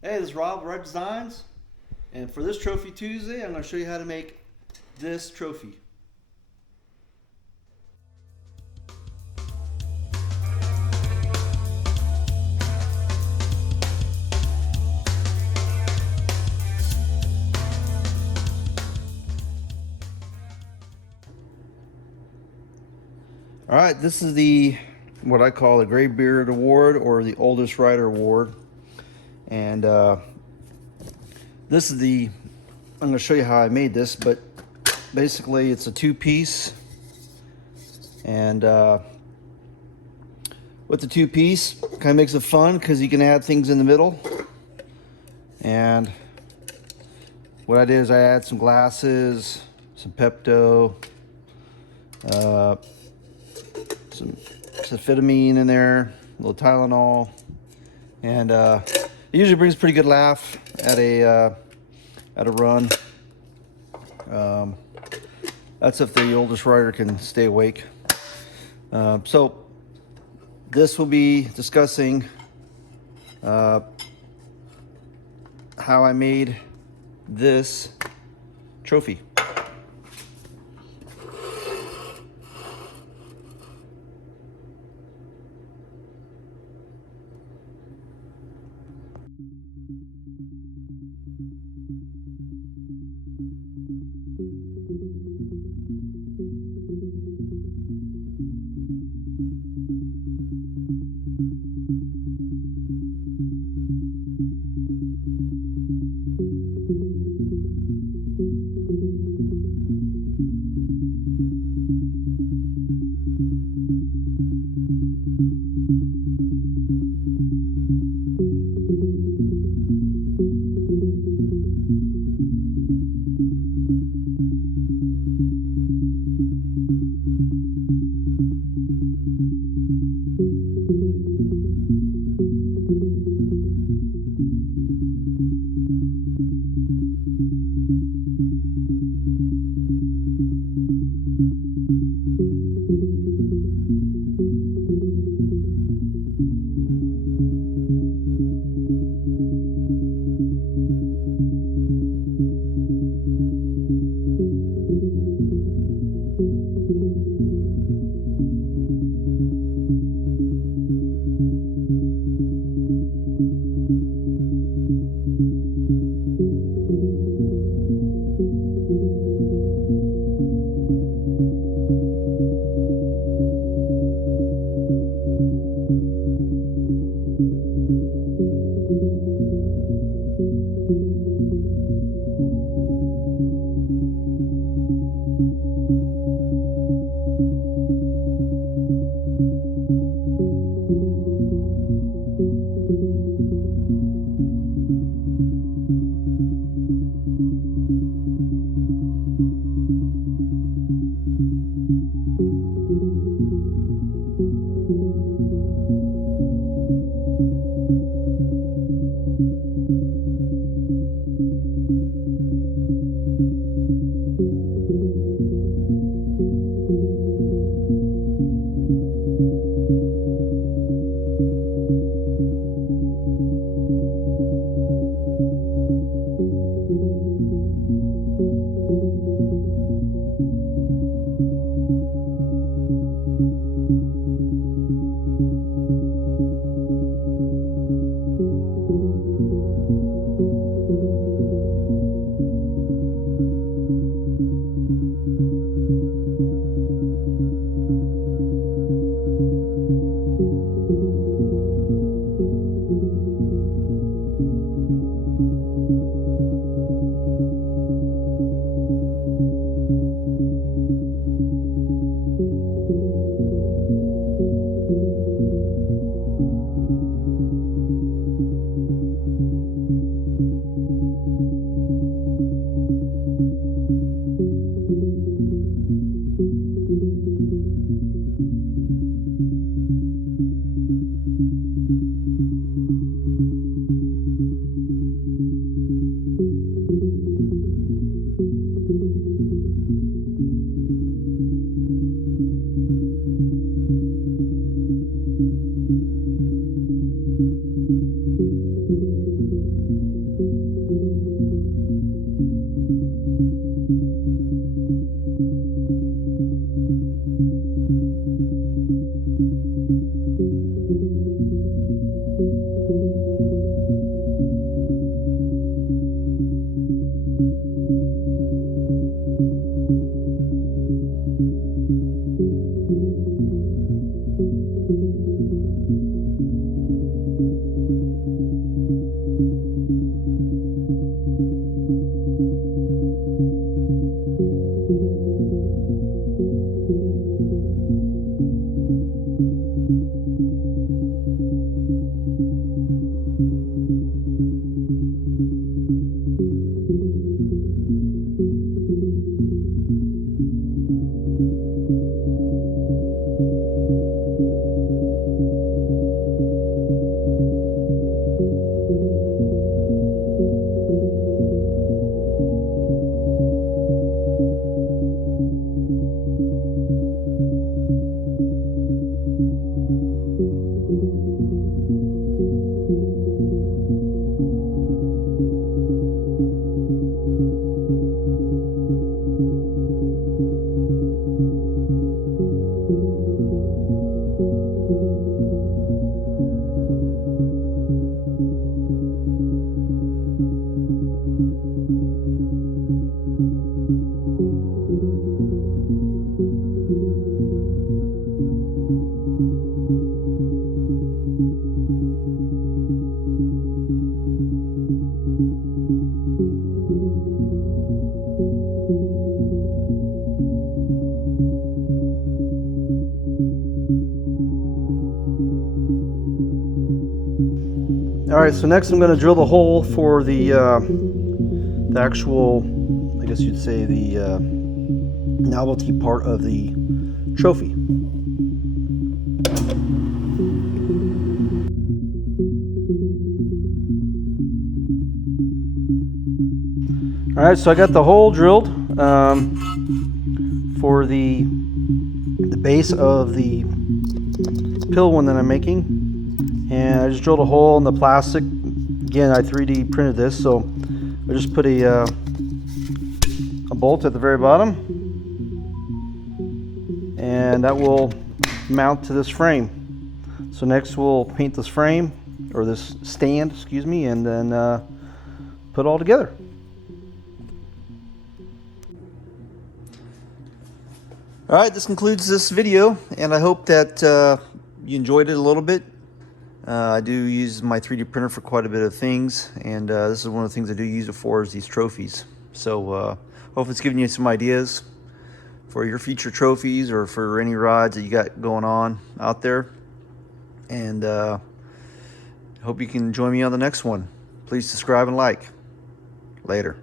Hey, this is Rob, Reyff Designs, and for this Trophy Tuesday, I'm going to show you how to make this trophy. All right, this is the what I call the Gray Beard Award or the Oldest Rider Award, and this is the. I'm going to show you how I made this, but basically it's a two-piece, and with the two-piece, kind of makes it fun because you can add things in the middle. And what I did is I add some glasses, some Pepto, some amphetamine in there, a little Tylenol, and it usually brings a pretty good laugh at a run. That's if the oldest rider can stay awake. So this will be discussing how I made this trophy. All right, so next I'm going to drill the hole for the actual, I guess you'd say, the novelty part of the trophy. All right, so I got the hole drilled for the base of the pill one that I'm making, and I just drilled a hole in the plastic. Again, I 3D printed this, so I just put a bolt at the very bottom, and that will mount to this frame. So next we'll paint this frame, or this stand, excuse me, and then put it all together. All right, this concludes this video, and I hope that you enjoyed it a little bit. I do use my 3D printer for quite a bit of things, and this is one of the things I do use it for, is these trophies. So hope it's giving you some ideas for your future trophies or for any rods that you got going on out there. And hope you can join me on the next one. Please subscribe and like. Later.